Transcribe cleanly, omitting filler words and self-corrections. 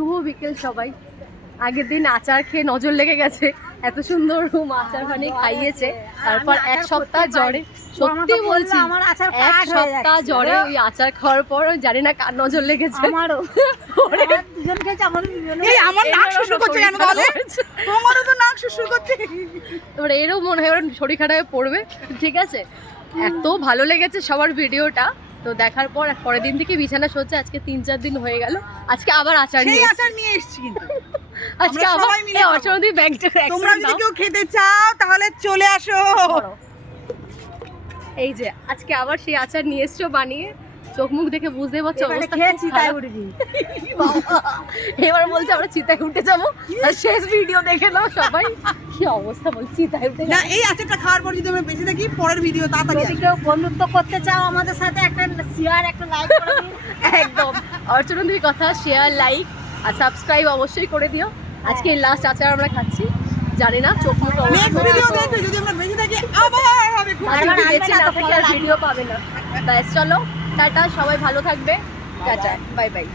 শুভ বিকেল সবাই। আগের দিন আচার খেয়ে নজর লেগে গেছে, এত সুন্দর আচার বানিয়ে খাইয়েছে। তারপর এক সপ্তাহ জ্বরে, সত্যি বলছি এক সপ্তাহ জ্বরে ওই আচার খাওয়ার পর জানি না কার নজর লেগেছে। আমারও দুজন খেয়েছে, আমার নাক শুশু করছে কেন বলে? আমারও তো নাক শুশু করছে। এবার এরও মনে হয় ওর শরীর খারাপ হয়ে পড়বে। ঠিক আছে, এত ভালো লেগেছে সবার ভিডিওটা, তো দেখার পর পরের দিন থেকে বিছানা সজ্জা। আজকে 3-4 দিন হয়ে গেল, আজকে আবার আচার নিয়ে এসেছি কিন্তু আজকে আবার অর্চনাদি ব্যাগটা তোমরা যদি কেউ খেতে চাও তাহলে চলে আসো। এই যে আজকে আবার সেই আচার নিয়ে এসছো বানিয়ে, চোখ মুখ দেখে বুঝতে পারছো অবস্থা খেয়েছি খুব তাই খারাপ। উঠবি। এবার বলছে আমরা চিতায় উঠে যাবো, আর শেষ ভিডিও দেখে নাও সবাই। কি অবস্থা বলছি, চিতায় উঠে না এই আচারটা খাওয়ার পর যদি আমরা বেঁচে থাকি, পরের ভিডিও তাড়াতাড়ি যদি কেউ বন্ধুত্ব করতে চাও আমাদের সাথে একটা শেয়ার, একটা লাইক করে দিন। একদম অর্চনাদির কথা, শেয়ার, লাইক আর সাবস্ক্রাইব অবশ্যই করে দিও। আজকে লাস্ট আচার আমরা খাচ্ছি, জানি না চোখ মুখ নেক্সট ভিডিও দেখতে যদি আমরা বেঁচে থাকি আবার হবে। বেঁচে না থেকে আর ভিডিও পাবে না। ব্যাস চলো, টাটা, সবাই ভালো থাকবে, টাটা, বাই বাই।